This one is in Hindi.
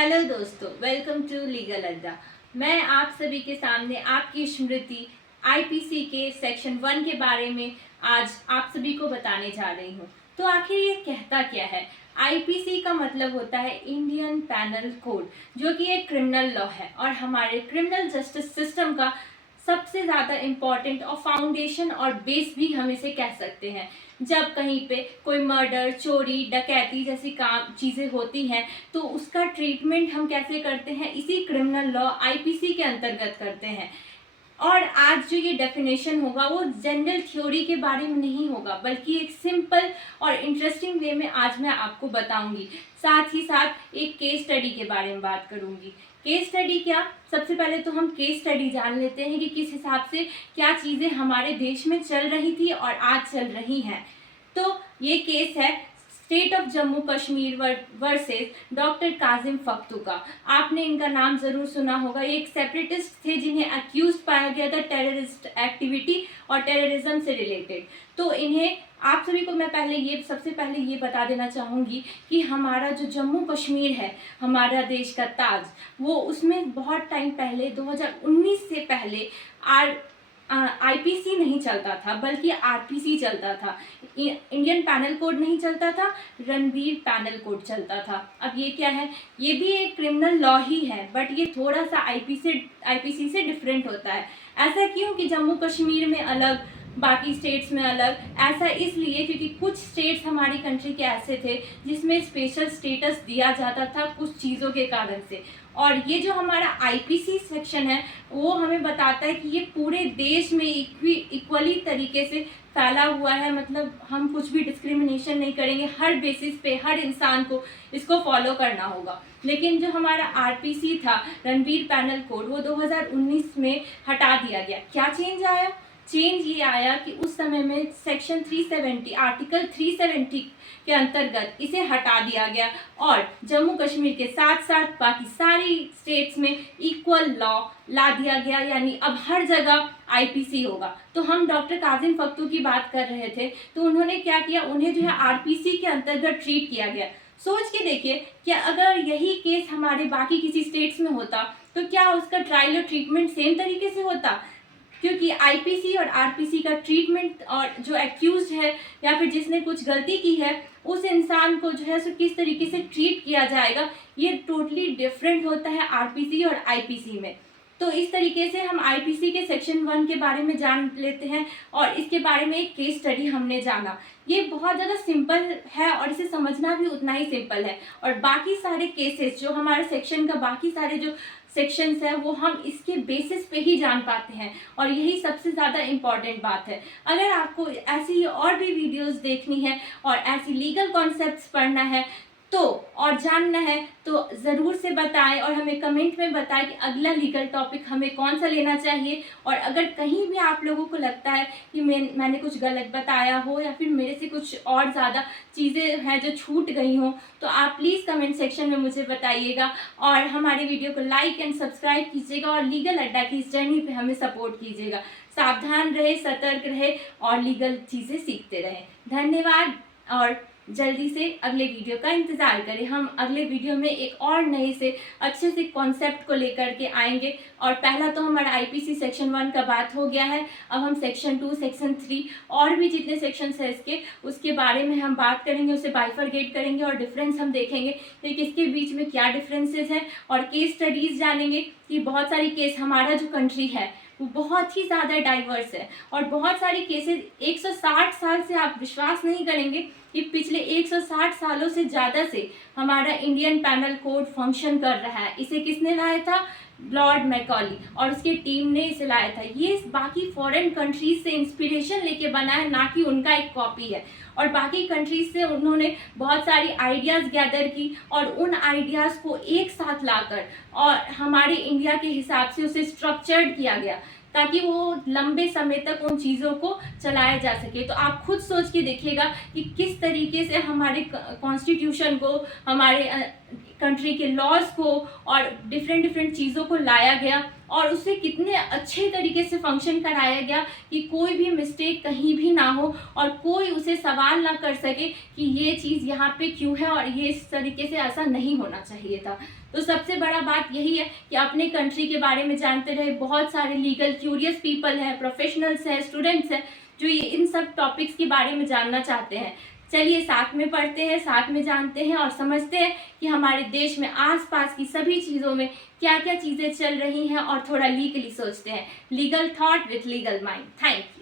हेलो दोस्तों, वेलकम टू लीगल अड्डा। मैं आप सभी के सामने आपकी स्मृति आईपीसी के सेक्शन 1 के बारे में आज आप सभी को बताने जा रही हूँ। तो आखिर ये कहता क्या है? आईपीसी का मतलब होता है इंडियन पैनल कोड, जो कि एक क्रिमिनल लॉ है और हमारे क्रिमिनल जस्टिस सिस्टम का सबसे ज़्यादा इम्पॉर्टेंट और फाउंडेशन और बेस भी हम इसे कह सकते हैं। जब कहीं पे कोई मर्डर, चोरी, डकैती जैसी काम चीज़ें होती हैं तो उसका ट्रीटमेंट हम कैसे करते हैं? इसी क्रिमिनल लॉ आईपीसी के अंतर्गत करते हैं। और आज जो ये डेफिनेशन होगा वो जनरल थ्योरी के बारे में नहीं होगा, बल्कि एक सिंपल और इंटरेस्टिंग वे में आज मैं आपको बताऊंगी। साथ ही साथ एक केस स्टडी के बारे में बात करूंगी। केस स्टडी क्या? सबसे पहले तो हम केस स्टडी जान लेते हैं कि किस हिसाब से क्या चीज़ें हमारे देश में चल रही थी और आज चल रही हैं। तो ये केस है state of Jammu Kashmir versus doctor Kazim Fakhtu का। आपने इनका नाम जरूर सुना होगा। ये एक सेपरेटिस्ट थे जिन्हें अक्यूज पाया गया था टेररिस्ट एक्टिविटी और टेररिज्म से रिलेटेड। तो इन्हें आप सभी को मैं सबसे पहले ये बता देना चाहूँगी कि हमारा जो जम्मू कश्मीर है, हमारा देश का ताज, वो उसमें बहुत टाइम पहले 2019 से पहले आईपीसी नहीं चलता था, बल्कि आरपीसी चलता था। इंडियन पैनल कोड नहीं चलता था, रणवीर पैनल कोड चलता था। अब ये क्या है? ये भी एक क्रिमिनल लॉ ही है, बट ये थोड़ा सा आईपीसी से डिफरेंट होता है। ऐसा क्यों कि जम्मू कश्मीर में अलग, बाकी स्टेट्स में अलग? ऐसा इसलिए क्योंकि कुछ स्टेट्स हमारी कंट्री के ऐसे थे जिसमें स्पेशल स्टेटस दिया जाता था कुछ चीज़ों के कारण से। और ये जो हमारा आईपीसी सेक्शन है वो हमें बताता है कि ये पूरे देश में इक्वली तरीके से फैला हुआ है। मतलब हम कुछ भी डिस्क्रिमिनेशन नहीं करेंगे, हर बेसिस पे हर इंसान को इसको फॉलो करना होगा। लेकिन जो हमारा आरपीसी था, रणवीर पैनल कोड, वो 2019 में हटा दिया गया। क्या चेंज आया? चेंज ये आया कि उस समय में सेक्शन 370, आर्टिकल 370 के अंतर्गत इसे हटा दिया गया और जम्मू कश्मीर के साथ साथ बाकी सारी स्टेट्स में इक्वल लॉ ला दिया गया। यानी अब हर जगह आईपीसी होगा। तो हम डॉक्टर काजिम फख्तू की बात कर रहे थे, तो उन्होंने क्या किया? उन्हें जो है आरपीसी के अंतर्गत ट्रीट किया गया। सोच के देखिए कि अगर यही केस हमारे बाकी किसी स्टेट्स में होता तो क्या उसका ट्रायल और ट्रीटमेंट सेम तरीके से होता? क्योंकि आईपीसी और आरपीसी का ट्रीटमेंट और जो एक्यूज है या फिर जिसने कुछ गलती की है उस इंसान को जो है सो किस तरीके से ट्रीट किया जाएगा, ये टोटली डिफरेंट होता है आरपीसी और आईपीसी में। तो इस तरीके से हम आईपीसी के सेक्शन 1 के बारे में जान लेते हैं और इसके बारे में एक केस स्टडी हमने जाना। ये बहुत ज़्यादा सिंपल है और इसे समझना भी उतना ही सिंपल है। और बाकी सारे केसेस जो हमारे सेक्शन का बाकी सारे जो सेक्शंस है वो हम इसके बेसिस पे ही जान पाते हैं और यही सबसे ज़्यादा इम्पॉर्टेंट बात है। अगर आपको ऐसी और भी वीडियोस देखनी है और ऐसी लीगल कॉन्सेप्ट्स पढ़ना है तो और जानना है तो ज़रूर से बताएं और हमें कमेंट में बताएं कि अगला लीगल टॉपिक हमें कौन सा लेना चाहिए। और अगर कहीं भी आप लोगों को लगता है कि मैंने कुछ गलत बताया हो या फिर मेरे से कुछ और ज़्यादा चीज़ें हैं जो छूट गई हों, तो आप प्लीज़ कमेंट सेक्शन में मुझे बताइएगा और हमारे वीडियो को लाइक एंड सब्सक्राइब कीजिएगा और लीगल अड्डा की इस जर्नी पर हमें सपोर्ट कीजिएगा। सावधान रहे, सतर्क रहे और लीगल चीज़ें सीखते रहें। धन्यवाद और जल्दी से अगले वीडियो का इंतज़ार करें। हम अगले वीडियो में एक और नए से अच्छे से कॉन्सेप्ट को लेकर के आएंगे। और पहला तो हमारा आईपीसी सेक्शन 1 का बात हो गया है। अब हम सेक्शन 2, सेक्शन 3 और भी जितने सेक्शंस हैं उसके बारे में हम बात करेंगे, उसे बाइफरगेट करेंगे और डिफरेंस हम देखेंगे कि किसके बीच में क्या डिफरेंसेस हैं। और केस स्टडीज़ जानेंगे कि बहुत सारी केस, हमारा जो कंट्री है वो बहुत ही ज़्यादा डाइवर्स है और बहुत सारी केसेस 160 साल से, आप विश्वास नहीं करेंगे कि पिछले 160 सालों से ज़्यादा से हमारा इंडियन पैनल कोड फंक्शन कर रहा है। इसे किसने लाया था? लॉर्ड मैकॉली और उसकी टीम ने इसे लाया था। ये बाकी फॉरेन कंट्रीज से इंस्पिरेशन लेके बना है, ना कि उनका एक कॉपी है। और बाकी कंट्रीज से उन्होंने बहुत सारी आइडियाज़ गैदर की और उन आइडियाज़ को एक साथ लाकर और हमारे इंडिया के हिसाब से उसे स्ट्रक्चर्ड किया गया ताकि वो लंबे समय तक उन चीज़ों को चलाया जा सके। तो आप खुद सोच के देखिएगा कि किस तरीके से हमारे कॉन्स्टिट्यूशन को, हमारे कंट्री के लॉज को और डिफरेंट डिफरेंट चीज़ों को लाया गया और उसे कितने अच्छे तरीके से फंक्शन कराया गया कि कोई भी मिस्टेक कहीं भी ना हो और कोई उसे सवाल ना कर सके कि ये चीज़ यहाँ पे क्यों है और ये इस तरीके से ऐसा नहीं होना चाहिए था। तो सबसे बड़ा बात यही है कि अपने कंट्री के बारे में जानते रहे। बहुत सारे लीगल क्यूरियस पीपल हैं, प्रोफेशनल्स हैं, स्टूडेंट्स हैं जो ये इन सब टॉपिक्स के बारे में जानना चाहते हैं। चलिए साथ में पढ़ते हैं, साथ में जानते हैं और समझते हैं कि हमारे देश में आसपास की सभी चीज़ों में क्या क्या चीज़ें चल रही हैं और थोड़ा लीगली सोचते हैं। Legal thought with legal mind. Thank you.